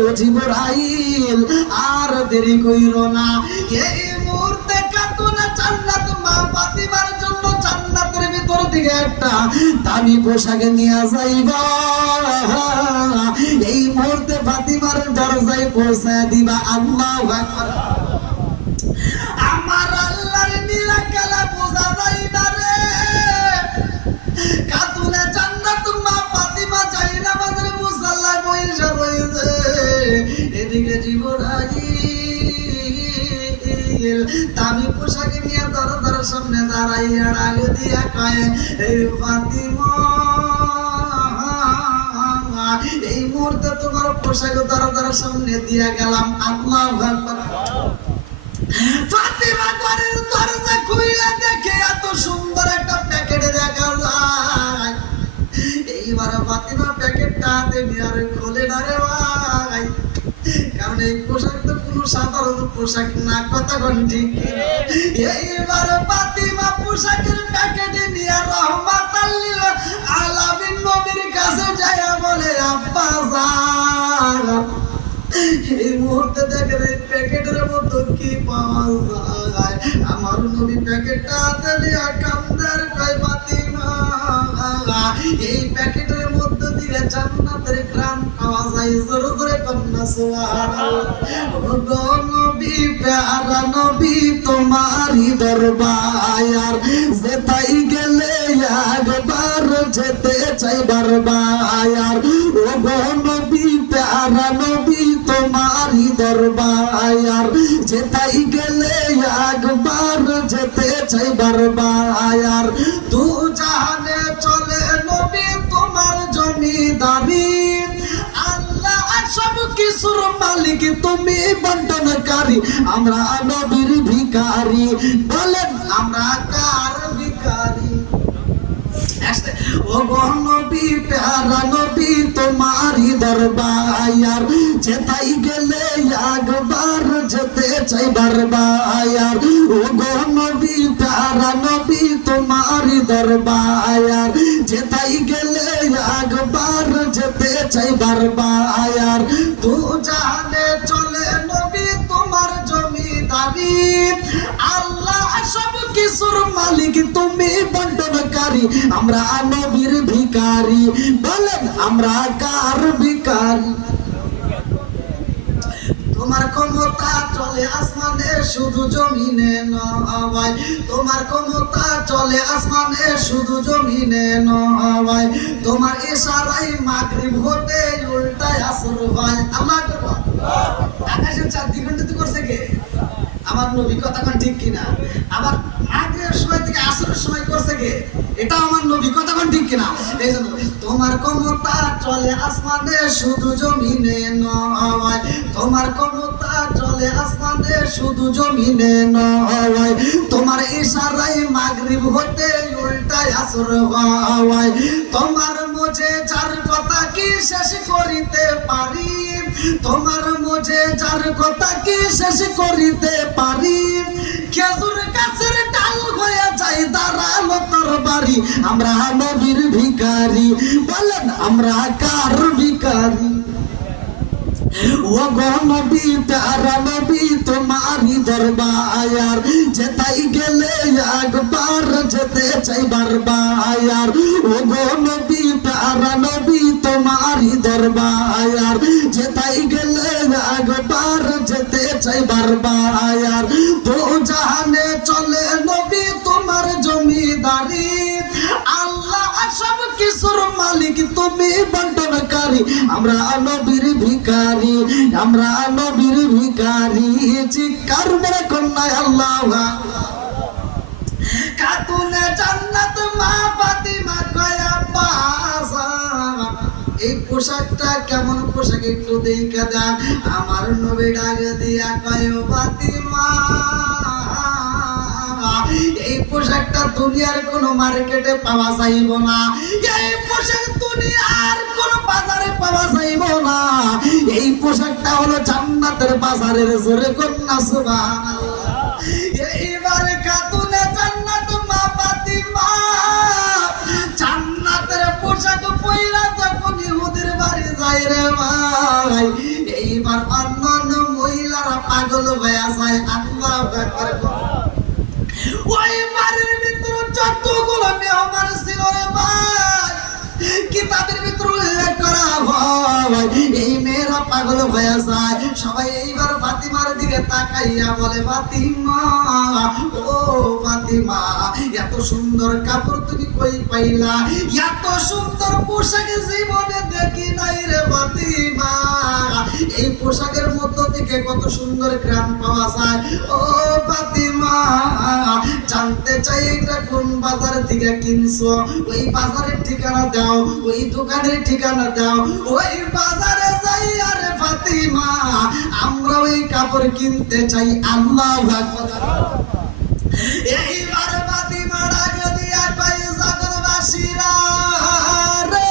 ও জিবরাইল, আর দেরি কইরো না। এই মুহূর্তে খাতুনে জান্নাত মা ফাতিমার জন্য জান্নাতের ভিতর থেকে একটা দামি পোশাক নিয়ে যাইবা। এই মুহূর্তে ফাতিমার দরজায় পৌঁছায় দিবা। আল্লাহু আকবার। আমার আল্লাহর নীলা কালা বোঝা যায় না রে, খাতুনে জান্নাত মা ফাতিমা যাই নামাজের মুসাল্লা বইসা রয়েছে। এদিকে জিবরাইল দামি পোশাক নিয়ে দরজার সামনে দাঁড়াইয়া ডাক দিয়া কয়, এই ফাতিমা, এই মুহূর্তে তোমার পোশাক দরজার সামনে দিয়া গেলাম। আল্লাহু আকবার। ফাতিমা ঘরের দরজা খুইলা দেখে এত সুন্দর একটা প্যাকেট দেখা যায়। এইবার ফাতিমা প্যাকেটটা হাতে নিয়ে খোলে না রে ভাই, কারণ এই পোশাক তো কোনো সাধারণ পোশাক না। কথা কোন ঠিক? এইবার ফাতিমা পোশাকের প্যাকেটে নিয়ে রহমাতাল লিল আলামিন নবীর কাছে যায়, বলে, আব্বা যান, এই মুহূর্তে দেখেন এই প্যাকেটের মধ্যে কি পাওয়া যায়। আমার নবী প্যাকেটটা হাতে নিয়ে কান্দার কয়, ফাতিমা, এই প্যাকেটের মধ্যে দিয়ে জান্নাতের ঘ্রাণ পাওয়া যায়। জোরে জোরে কন্যা সুবহানাল্লাহ। ও গো নবী, প্যারা নবী, তোমারই দরবার যেতাই গেলে একবার যেতে চাই বারবার। ও গো নবী, প্যারা নবী, তোমারই দরবার যেতাই গেলে একবার যেতে চাই বারবার। দু জাহানে চলে নবী তোমার জমিদারি, আল্লাহ সব কিছুর মালিক, তুমি বন্টনকারী, আমরা নবীর ভিখারি। বলেন আমরা কার ভিখারি? ও গো নবী, প্যারা নবী, তোমারই দরবার যেতাই গেলে একবার যেতে চাই বারবার। ও গো নবী, প্যারা নবী, তোমার দরবার যেতাই গেলে একবার যেতে চাই বারবার তু জানে চলে নবী তোমার জমিদারি আল্লাহ সব কিছুর মালিক তুমি বন্টনকারী আমরা নবীর ভিখারি বলেন আমরা কার ভিখারি তোমার ক্ষমতা চলে আসমানে শুধু জমিনে নয় তোমার ক্ষমতা চলে আসমানে শুধু জমিনে নয় তোমার ইশারায় মাগরিব হতে উল্টায় আসর হয় আল্লাহ আকবার আকাশের চার দ্বিগুণিত করছে কে আমার নবী কথা কোন ঠিক কিনা আবার মাগরিবের সময় থেকে আসরের সময় করছে কে এটা আমার নবী কথা কোন ঠিক কিনা এইজন্য তোমার ক্ষমতা চলে আসমানে শুধু জমিনে নয় তোমার ক্ষমতা চলে আসমানে শুধু জমিনে নয় তোমার ইশারায় মাগরিব হতে উল্টায় আসর হয় তোমার মুঝে যার কথা কি শেষ করিতে পারি তোমার মুঝে যার কথা কি শেষ করিতে পারি খেজুর গাছের ডাল হয়ে যায় দাঁড়ালো তোর বাড়ি আমরা নবীর ভিখারি বলেন আমরা কার ভিখারি ও গো নবী প্যারা নবী তোমারই দরবার যেতাই গেলে একবার যেতে চাই বারবার ও গো নবী প্যারা নবী তোমারই দরবার যেতাই গেলে একবার যেতে চাই বারবার তো জাহানে চলে নবী তোমার জমিদারি আল্লাহ সব কিছুর মালিক তুমি বন্টনকারী আমরা নবীর ভিখারি আমরা নবীর ভিখারি চিৎকার করে কন্যায় আল্লাহ খাতুনে জান্নাত মা ফাতিমা কয়া পাসা এই পোশাকটা কেমন পোশাক একটু দেখা দেন আমার নবী ডাক দিয়া কয় ফাতিমা এই পোশাকটা দুনিয়ার কোন মার্কেটে পাওয়া যাইব না এই পোশাক দুনিয়ার কোন বাজারে পাওয়া যাইব না এই পোশাকটা হলো জান্নাতের বাজারের জোরে কন্যা সুবহানাল্লাহ এইবারে খাতুনে জান্নাত মা ফাতিমা জান্নাতের পোশাক পয়রা যখন ইহুদের বাড়ি যায় রে ভাই এইবার অন্যান্য মহিলারা পাগল হয়ে যায় আল্লাহু আকবার ওই বাড়ির ভিতর যতগুলো মেহমান ছিল রে ভাই কিতাবের ভিতর উল্লেখ করা হয় এই মেয়েরা পাগল হয়ে যায় সবাই এইবার ফাতিমার দিকে তাকাইয়া বলে ফাতিমা ও ফাতিমা এত সুন্দর কাপড় তুমি কই পাইলা এত সুন্দর পোশাক জীবনে দেখি নাই রে ফাতিমা এই পোশাকের মধ্য থেকে কত সুন্দর গ্রাম পাওয়া যায় ও ফাতিমা জানতে চাই এটা কোন বাজার থেকে কিনছো ওই বাজারের ঠিকানা দাও ওই দোকানের ঠিকানা দাও ওই বাজারে যাই আরে ফাতিমা আমরা ওই কাপড় কিনতে চাই আল্লাহু আকবার এইবার ফাতিমা ডাক দিয়া কয় জগৎবাসীরা রে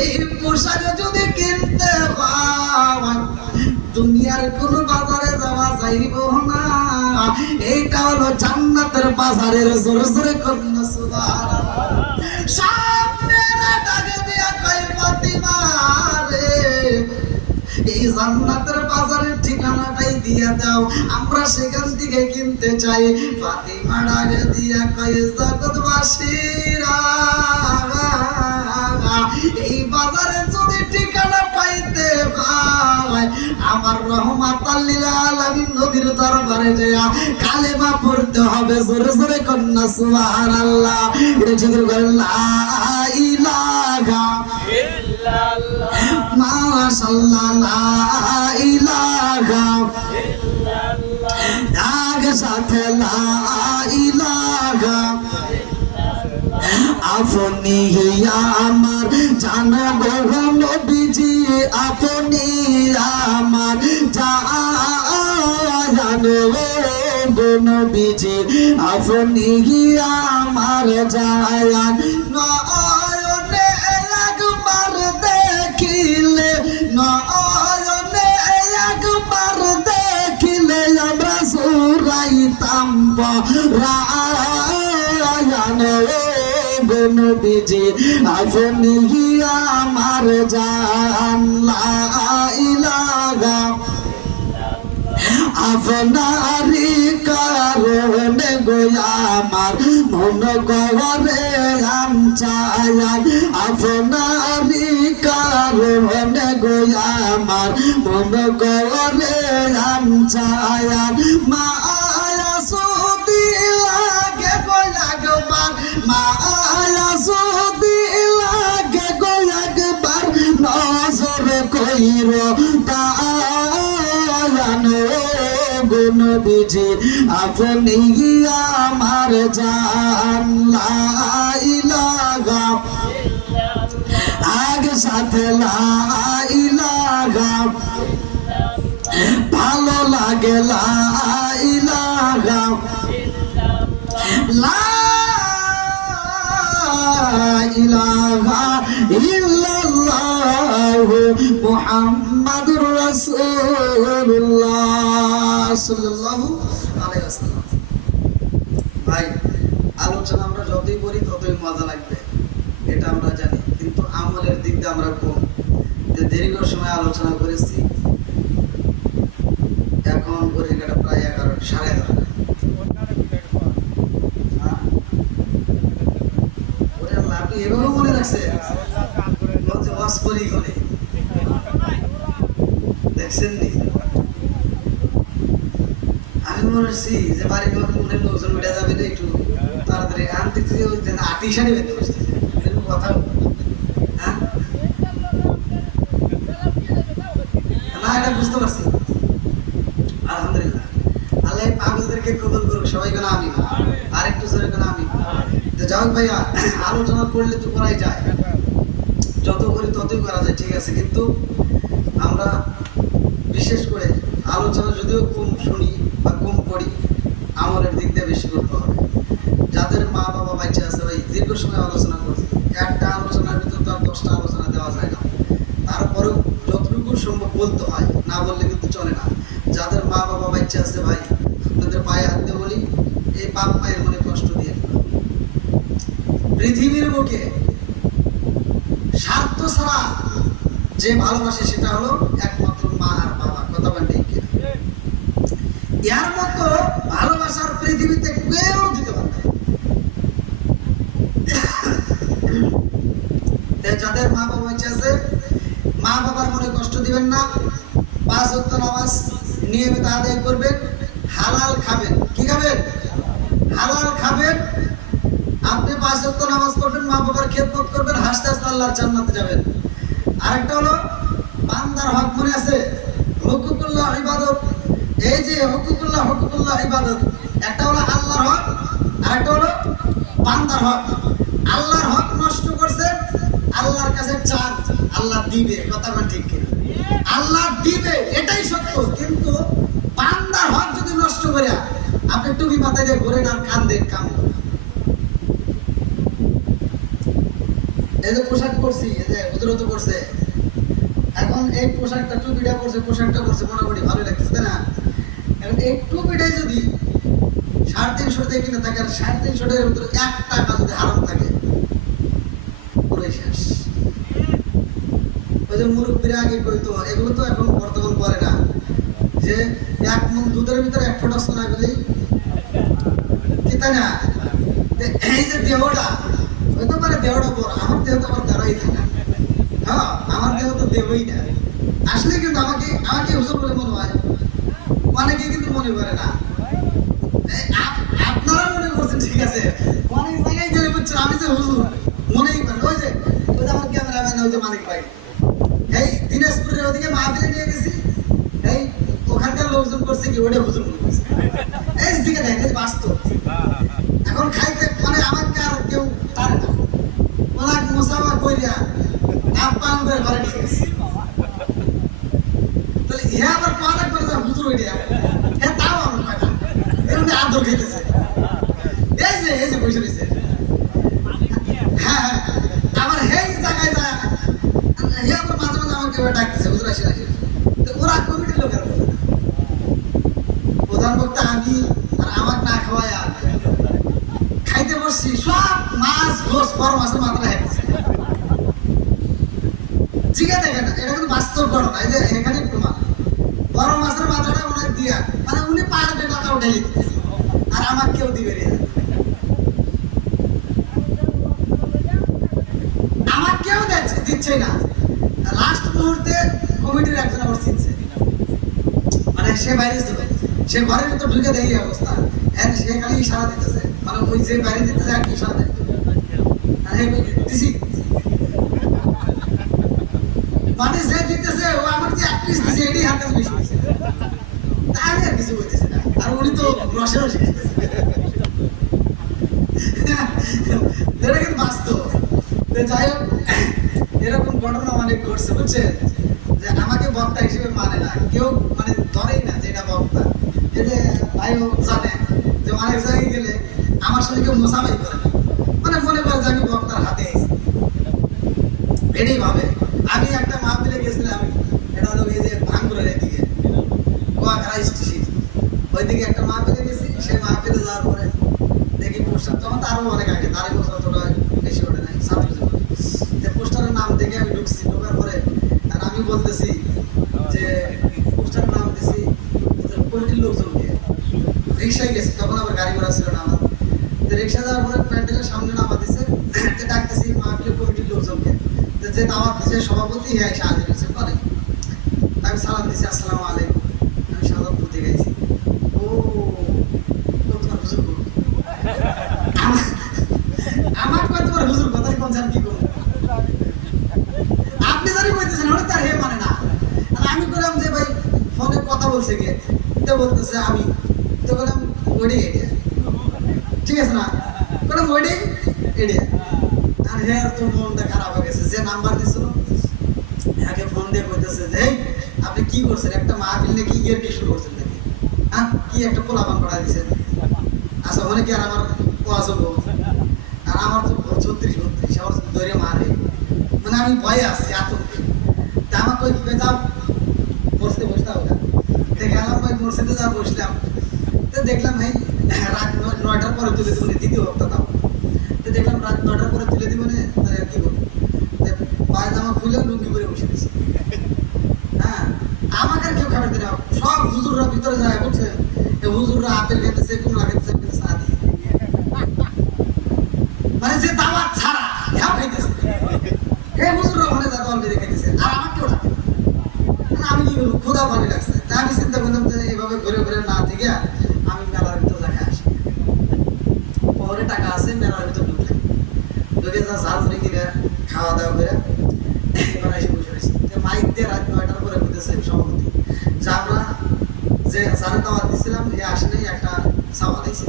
এই পোশাক যদি কিনতে হয় দুনিয়ার কোন বাজারে যাওয়া যাইব না এইটা হলো জান্নাতের বাজারের জোরে জোরে কন্যা সুবহানাল্লাহ সামনে ডাকে দিয়া কয় ফাতিমা রে এই জান্নাতের বাজারের ঠিকানাটাই দিয়া দাও আমরা সেখান থেকে কিনতে চাই ফাতিমা ডাকে দিয়া কয় জগৎবাসীরা এই বাজারে যদি ঠিকানা পাইতে পাই আমার রহমাতাল লিল আলামিন নবীর দরবারে যায়া কালেমা পড়তে হবে জোরে জোরে কন্যা সুবহানাল্লাহ এটা ঠিক করে লা ইলাহা ইল্লাল্লাহ মাশাআল্লাহ লা ইলাহা ইল্লাল্লাহ আগে সাথে লা ইলাহা আপনি আমার জানো গো নবীজি আপনি আমার জানো গো নবীজি আপনি আমার জায়ান নয়নে একবার দেখিলে নয়নে একবার দেখিলে আমরা সুরাইতাম নবীজি আপনি আমার জান লা ইলাহা আপনারি কারণে গো আমার মন গরে আনচায়ান আপনারি কারণে গো আমার মন গরে আনচায়ান মায়া সুদি লাগে গো একবার মায়া সুদি লাগে গো একবার নজর কইরো তা নবীজি আপনি আমার জান লা ইলাহা আগে সাথে লা ইলাহা ভালো লাগে লা ইলাহা লা ইলাহা ইল্লাল্লাহ মুহাম্মাদুর রাসূলুল্লাহ সাল্লাল্লাহু আলাইহি ওয়াসাল্লাম। ভাই আলোচনা আমরা যতই করি ততই মজা লাগবে, এটা আমরা জানি, কিন্তু আমলের দিক দিয়ে আমরা কম। যে দীর্ঘ সময় আলোচনা করেছি, এখন ঘড়ির কাঁটা প্রায় 11 সাড়ে 11। আপনি এভাবে মনে রাখছে ওয়াজ করি করে দেখছেন নি? আমি মনে হচ্ছি যে বাড়ি মনে লোকজন উঠে যাবে না, একটু তাড়াতাড়ি আনতে আটি সারি বেঁধে বসতেছে কথা। হ্যাঁ না, এটা বুঝতে পারছি। আলহামদুলিল্লাহ, আল্লাহ পাগলদেরকে কবুল করুক, সবাই কেন আমি আর একটু জোরে কেন আমি। তো যাই হোক ভাইয়া, আলোচনা করলে তো করাই যায়, যত করি ততই করা যায়, ঠিক আছে। কিন্তু আমরা বিশেষ করে আলোচনা যদিও কম শুনি বা কম করি, আমলের দিক দিয়ে বেশি করতে হবে। যাদের মা বাবা বাচ্চা আছে, ভাই দীর্ঘ সময় আলোচনা করছে, একটা আলোচনার ভিতর তো আর 10টা আলোচনা দেওয়া যায় না। তারপরেও যতটুকু সম্ভব বলতে হয়, না বললে কিন্তু চলে না। যাদের মা বাবা বাচ্চা আছে, ভাই আপনাদের পায়ে হাত দিয়ে বলি, এই বাপ মায়ের মনে কষ্ট দিয়ে পৃথিবীর বুকে স্বার্থ ছাড়া যে ভালোবাসে সেটা হলো একমাত্র মা আর বাবা। কথা বলতে এর মতো ভালোবাসার পৃথিবীতে কেউ দিতে পারবে। যাদের মা বাবা বেঁচে আছে, মা বাবার মনে কষ্ট দিবেন না। 5 ওয়াক্ত নামাজ নিয়মিত আদায় করবেন, হালাল খাবেন। কি খাবেন? হালাল খাবেন। আপনি 5 ওয়াক্ত নামাজ পড়বেন, মা বাবার খেদমত করবেন, হাসতে হাসতে আল্লাহর জান্নাতে যাবেন। আরেকটা হলো বান্দার হক, মনে আছে? হুকুকুল্লাহ ইবাদত। এই যে হুকুকুল্লাহ ইবাদত, একটা হলো আল্লাহর হক, আরেকটা হলো বান্দার হক। আল্লাহর হক নষ্ট করছে, আল্লাহর কাছে চান, আল্লাহ দিবে। কথা বলেন ঠিক কিনা? আল্লাহ দিবে, এটাই সত্য। কিন্তু বান্দার হক যদি নষ্ট করে আপনি টুপি মাথায় দিয়ে ঘুরেন আর কান্দেন, কাম এই যে পোশাক পরছি, এই যে হুজুরও তো পরছে, এখন এই পোশাকটা টুপিটা পরছে, পোশাকটা পরছে মোটামুটি ভালো লাগতেছে, তাই না? এখন এই টুপিটাই যদি 350 টাকা কিনে থাকে, আর 350 টাকার ভিতরে 1 টাকা যদি হারাম থাকে, পুরোই শেষ। ওই যে মুরব্বীরা আগে কইতো, এগুলো তো এখন বর্তমান করে না, যে 1 মণ দুধের ভিতরে 1 ফোঁটা সোনা দিলেই কি, তাই না? এই যে দেহটা, হয়তো পারে দেহটা বড়, আমার দেহ তো আমার দাঁড়াই থাকে না। হ্যাঁ, আমার দেহ তো দেবই না। আসলে কিন্তু আমাকে হুজুর বলে মনে হয়, অনেকে কিন্তু মনে করে না। আপনারা মনে করছেন, ঠিক আছে, অনেক জায়গায় গেলে বুঝছেন আমি যে হুজুর মনেই করেন। ওই যে আমার ক্যামেরাম্যান, ওই যে মানিক ভাই, এই দিনাজপুরের ওদিকে মাহফিলে নিয়ে গেছি, এই ওখানকার লোকজন করছে কি, ওটা হুজুর মনে করছে। এই দিকে দেখেন, বাস্তব। এখন খাইতে মানে আমাকে আর কেউ টানে না, ওনাকে মোসাফা কইরা আপ্যায়ন করে ঘরে নিয়ে গেছে। তাহলে ইহা আবার কয়টা করে হুজুর ওইটা, হ্যাঁ তাও আমার কয়টা এরকম আদর খেতেছে। এই যে বসে রয়েছে, হ্যাঁ আবার এই জায়গায় যায়, হে আবার মাঝে মাঝে আমাকে ডাকতেছে, হুজুর আসেন আসেন। তো ওরা কমিটির লোকের প্রধান বক্তা আমি, আর আমাকে না খাওয়ায় আর খাইতে বসছি, সব মাছ গোস বড় মাছের মাত্রা শিখে দেখেন, এটা কিন্তু বাস্তব ঘটনা। এই যে এখানে প্রমাণ, বড় মাছের মাথাটা ওনার দিয়া, মানে উনি পারবে টাকা উঠে দিতে, আর আমার কেউ দিবে রে, আমার কেউ দিচ্ছে না। লাস্ট মুহূর্তে কমিটির একজন আবার চিনছে, মানে সে বাইরে ছিল, সে ঘরের ভিতর ঢুকে দেখি অবস্থা, হ্যাঁ সে খালি ইশারা দিতেছে, মানে ওই যে বাইরে দিতেছে আর কি ইশারা দিতেছি, মানে সে দিতেছে ও আমার যে এক পিস দিছে এটাই হাতে বেশি দিছে, আমি আর কিছু বলতেছি না, আর উনি তো রসে রসে খেতেছে। এটা কিন্তু বাস্তব। যাই হোক, এরকম ঘটনা অনেক ঘটছে বুঝছেন, যে আমাকে বক্তা হিসেবে মানে না কেউ, মানে ধরেই না যে এটা বক্তা। এই যে ভাইও জানে যে অনেক জায়গায় গেলে আমার সাথে কেউ মোসাফাই করে না, মানে মনে করে যে আমি বক্তার হাতে এটাই ভাবে। আমি একটা মাহফিলে গেছিলাম, এটা হলো এই যে ভাঙ্গুরের এদিকে কুয়াখাড়া স্টেশন, ওইদিকে একটা মাহফিলে গেছি। সেই মাহফিলে যাওয়ার পরে দেখি পোস্টার, তখন তো আরো অনেক আগে, তার বছর অতটা বেশি ওঠে নাই, ছাত্র জীবনে। যে পোস্টারের নাম দেখে আমি ঢুকছি, ঢোকার পরে আর আমি বলতেছি যে পোস্টারের নাম দিছি কমিটির লোকজনকে, রিক্সায় গেছি, তখন আবার গাড়ি ঘোড়া ছিল না আমার। রিক্সা যাওয়ার পরে প্যান্ডেলের সামনে নামা দিছে, ডাকতেছি মাহফিলের কমিটির লোকজনকে, যে দাওয়াত দিছে সভাপতি, হ্যাঁ এসে হাজির হয়েছে পরে। আমি সালাম দিছি, আসসালামু আলাইকুম, আমি সালাম পড়তে গেছি। ও তোমার হুজুর করবো, আমার কয় তোমার হুজুর কথা কোন জান কি করবো, আপনি জানি কইতেছেন ওটা তার হে মানে না। আর আমি বললাম যে ভাই ফোনে কথা বলছে কে, তো বলতেছে আমি, তো বললাম ওইটাই এডিয়া, ঠিক আছে না, বললাম ওইটাই এডিয়া। আর হে আর তোর মনটা খারাপ হয়ে গেছে, যে নাম্বার দিছিল আগে ফোন দিয়ে কইতেছে যে আপনি কি করছেন, একটা মাহফিল নাকি ইয়ের কি শুরু করছেন নাকি, হ্যাঁ কি একটা পোলাপান পড়া দিয়েছেন, আচ্ছা ওখানে কি আর আমার ওয়াজ হবো, আর আমার তো 36 আমার ধরে মারে, মানে আমি ভয়ে আসছি আতঙ্কে। তা আমার কই কি যাও বসতে বসতে ওটা গেলাম, ভাই মসজিদে যা বসলাম, তো দেখলাম ভাই রাত 9টার পরে তুলে দিব, দ্বিতীয় বক্তা দাও, তো দেখলাম রাত 9টার পরে তুলে দিব না, তাহলে আর কি করবো, পায়জামা খুলে লুঙ্গি করে বসে দিছি। হ্যাঁ আমাকে আর কেউ খাবার দিন, সব হুজুররা ভিতরে যায় বুঝছে, হুজুররা আপেল খেতেছে, কুমড়া খেতেছে, মানে যে দাওয়াত ছাড়া হ্যাঁ খাইতেছে, এই হুজুররা ওখানে যা দল বেঁধে খেতেছে, আর আমার কেউ ডাকে, আমি কি করবো, ক্ষুধা ভালো লাগছে, তা আমি চিন্তা করলাম যে এইভাবে ঘুরে ঘুরে না থেকে আমি মেলার ভিতরে দেখা আসি, পরে টাকা আছে, মেলার ভিতরে ঢুকলাম, ঢুকে যা ঝাল মুড়ি কিনে খাওয়া দাওয়া করে এবার এসে বসে রয়েছি। মাইক দিয়ে রাত 9টার পরে বলতেছে সভাপতি যে আমরা যে যারা দাওয়াত দিচ্ছিলাম এ আসে নাই, একটা চাওয়া দিয়েছে,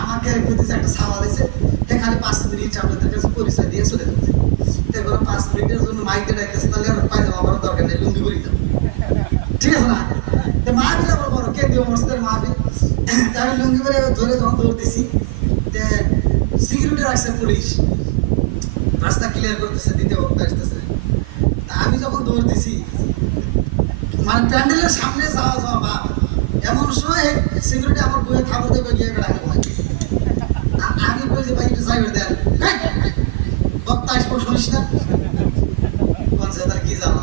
আমাকে বলতেছে একটা চাওয়া দিয়েছে, খালি 5 মিনিট আপনাদের কাছে পরিচয় দিয়ে চলে যাচ্ছে, এবার 5 মিনিটের জন্য মাইক দিয়ে ডাকতেছে, তাহলে আর পায়জামা পরার দরকার নেই, লুঙ্গি পরি দাও, ঠিক আছে না, মাহফিল আবার বড় কেন্দ্রীয় মসজিদের মাহফিল, আমি লুঙ্গি পরে ধরে যখন দৌড় দিছি, সিকিউরিটি রাখছে পুলিশ, রাস্তা ক্লিয়ার করতেছে, দ্বিতীয় বক্তা আসতেছে, আমি যখন দৌড় দিছি, মানে প্যান্ডেলের সামনে যাওয়া যাওয়া বা এমন সময় সিকিউরিটি আমার বইয়ে থাপড় দেবে গিয়ে বেড়াকে ভয়, আমি বলি যে ভাই একটু যাইবে দেন, বক্তা আসবো শুনিস না, বলছে তার কি জানো,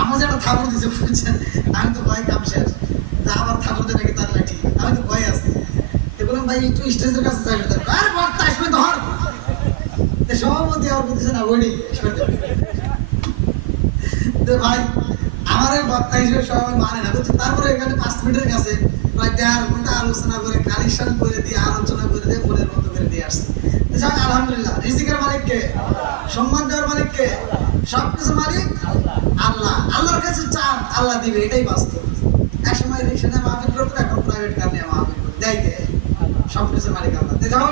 আমার যে একটা থাপড় দিছে বলছেন, আমি তো ভয় কাম শেষ, আবার থাপড় দেবে নাকি তার লাঠি, আমি তো ভয় আছি, বললাম ভাই একটু স্টেজের কাছে যাইবে দেন, আর বক্তা আসবে ধর, সভাপতি আমার বলতেছে না ওইটাই তো ভাই আমার বক্তা হিসেবে সবাই মানে না বুঝছে, তারপরে এখানে 5 মিনিটের কাছে প্রায় 1.5 ঘন্টা আলোচনা করে কালেকশন করে দিয়ে আলোচনা করে দিয়ে মনের মতো করে দিয়ে আসছে। যাক আলহামদুলিল্লাহ, রিজিকের মালিককে, সম্মান দেওয়ার মালিককে, সবকিছু মালিক আল্লাহ, আল্লাহর কাছে চান আল্লাহ দিবে, এটাই বাস্তব। এক সময় রিক্সাতে মাহফিল করতো, এখন প্রাইভেট কার নিয়ে মাহফিল করে দেয়, সবকিছু মালিক আল্লাহ। দেখো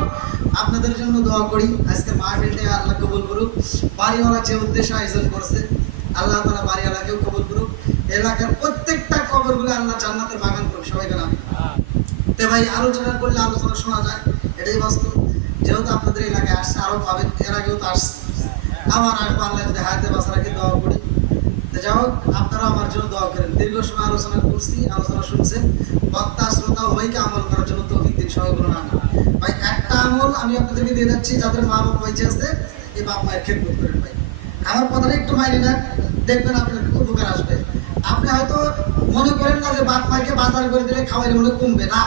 আপনাদের জন্য দোয়া করি, আজকে মাহফিলটা আল্লাহ কবুল করুক, বাড়িওয়ালা যে উদ্দেশ্য আয়োজন করছে আল্লাহ তাআলা বাড়িওয়ালাকেও কবুল করুক, এলাকার প্রত্যেকটা কবরগুলো আল্লাহ জান্নাতের বাগান করুক, সবাই গেলাম। তো ভাই আলোচনা করলে আলোচনা শোনা যায়, এটাই বাস্তব। যেহেতু আপনাদের এলাকায় আসছে, আরো পাবেন, এর আগেও তো আসছে, আমার আসবো, আল্লাহ যদি হায়াতে বাঁচা রাখে দোয়া করি। তো যাই হোক, আপনারা আমার জন্য দোয়া করেন। দীর্ঘ সময় আলোচনা করছি, আলোচনা শুনছেন, বক্তা শ্রোতা উভয়কে আমল করার জন্য তৌফিক দিন, সবাই বলুন আমিন। ভাই একটা আমল আমি আপনাদেরকে দিয়ে যাচ্ছি, যাদের মা বাবা বেঁচে আছে, এই বাপ মায়ের খেদমত করেন ভাই। আমার কথাটা একটু মাইনে নেন, দেখবেন আপনার উপকার আসবে। আপনি হয়তো মনে করেন না যে বাপ মাকে বাজার করে দিলে খাওয়াইলে মনে কমবে না,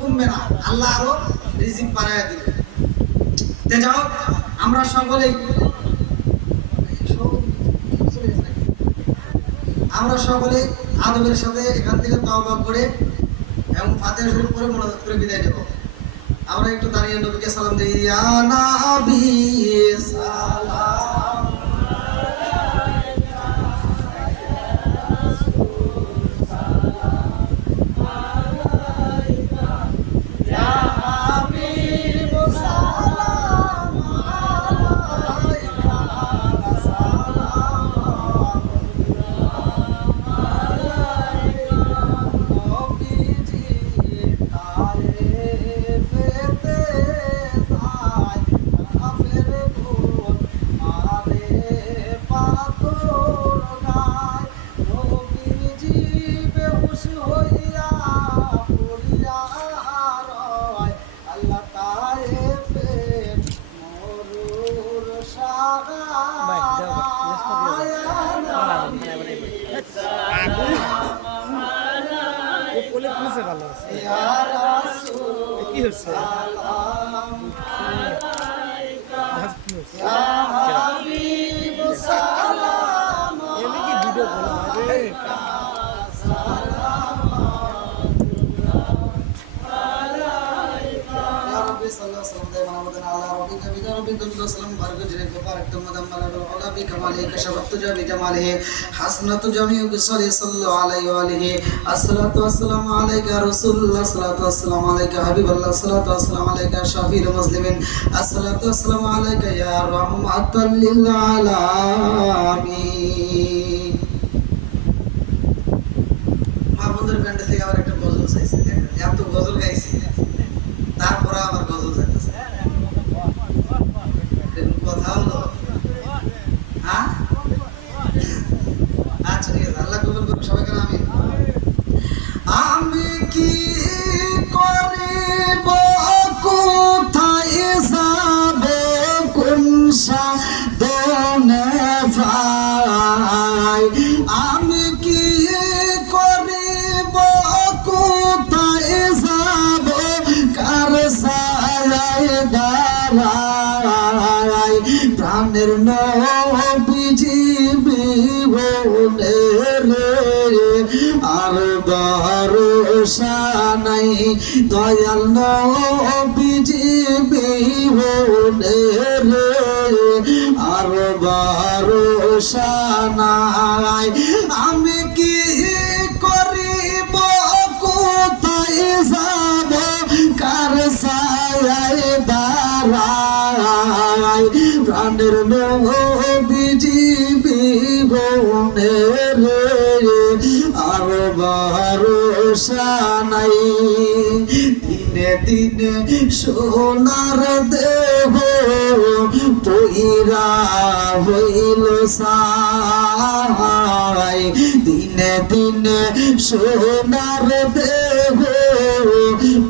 কমবে না, আল্লাহ আরো রিজিক বাড়াইয়া দিবে। তে যাও, আমরা সকলেই আদবের সাথে এখান থেকে তওবা করে এবং ফাতিহা শরীফ পড়ে মোনাজাত করে বিদায় নেব। আমরা একটু দাঁড়িয়ে নবীকে সালাম দিই। ইয়া নবী সালাম কি হচ্ছে হাসনাতু জামিউ বিসলি সাল্লাল্লাহু আলাইহি ওয়া আলিহি। আসসালাতু ওয়াসসালামু আলাইকা রাসূলুল্লাহ, আসসালাতু ওয়াসসালামু আলাইকা হাবিবাল্লাহ, আসসালাতু ওয়াসসালামু আলাইকা শাফিউল মুসলিমিন, আসসালাতু ওয়াসসালামু আলাইকা ইয়া রাহমাতাল লিল আলামিন। মা বন্ধুর ব্যান্ডে থেকে আবার একটা গজল চাইছে, এত গজল গাইছি তারপরে আবার গজল চাইতেছে, কথা হলো। হ্যাঁ আচ্ছা ঠিক আছে, আল্লাহ কবুল করুন সবাইকে। আমি কি করিব, কোথায় যাবে, কোন সাধনে ভাই? আমি কি করিব, কোথায় যাব, কার সারায় দাঁড়াই? প্রাণের নবীজি বিহনে রে আর ভরসা নাই, দয়াল নবীজি বিহনে রে আর ভরসা নাই। আমি কি করিব, কোথায় যাব, কার সায়ায় দাঁড়াই? প্রাণের নবীজি বিহনে রে আর ভরসা নাই। দিনে দিনে সোনার দেহ পইরা হইল সাই, দিনে দিনে সোনার দেহ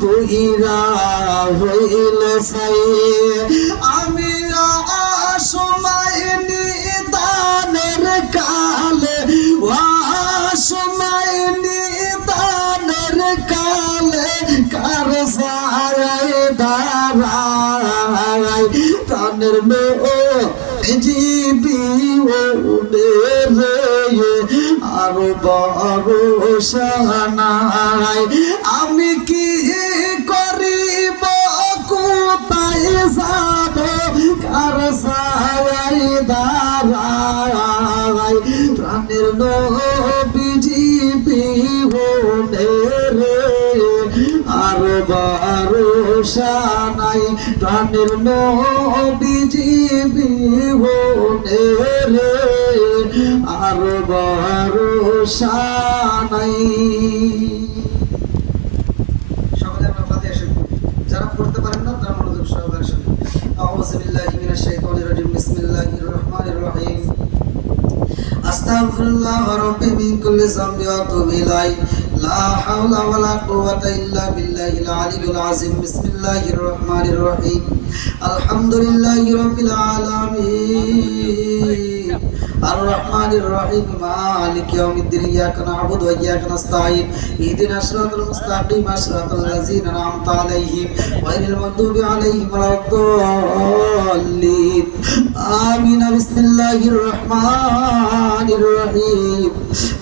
পইরা হইল সাই। আমি সময় নিদানের কালে, সময় নিদানের কালে, কার সারায় দাঁড়াই? প্রাণের জীবী রে আর ভরসা নাই। আমি কি করিব, কোথায় যাব, কার সারায় দাঁড়াই? প্রাণের নবীজি বিহনে রে আর ভরসা নাই। প্রাণের নবীজি বিহনে রে আর ভরসা নাই। সকলে আমরা ফাতিহা শরীফ পড়ি, যারা পড়তে পারেন না তারা মনোযোগ সহকারে শুনুন। আউযু বিল্লাহি মিনাশ শাইতানির রাজিম, বিসমিল্লাহির রহমানির রহিম। আস্তাগফিরুল্লাহ রাব্বি মিন কুল্লি যামবি ওয়া আতুবু ইলাইহি, লা হাওলা ওয়া লা কুওয়াতা ইল্লা বিল্লাহিল আলিয়্যিল আযীম। বিসমিল্লাহির রহমানির রহিম। আলহামদুলিল্লাহি রাব্বিল আলামিন, الرحمن الرحيم مالك يوم الدين إياك نعبد وإياك نستعين اهدنا الصراط المستقيم صراط الذين أنعمت عليهم غير المغضوب عليهم ولا الضالين آمين بسم الله الرحمن الرحيم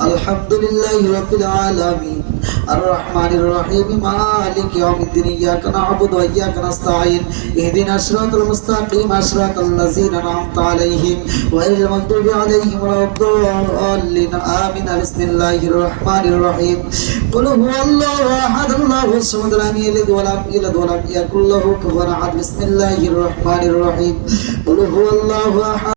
الحمد لله رب العالمين الرحمن الرحيم مالك يوم الدين إياك نعبد وإياك نستعين اهدنا الصراط المستقيم صراط الذين أنعمت عليهم غير المغضوب عليهم ولا الضالين آمين بسم الله الرحمن الرحيم قل هو الله أحد الله الصمد لم يلد ولم يولد ولم يكن له كفوا أحد بسم الله الرحمن الرحيم قل هو الله أحد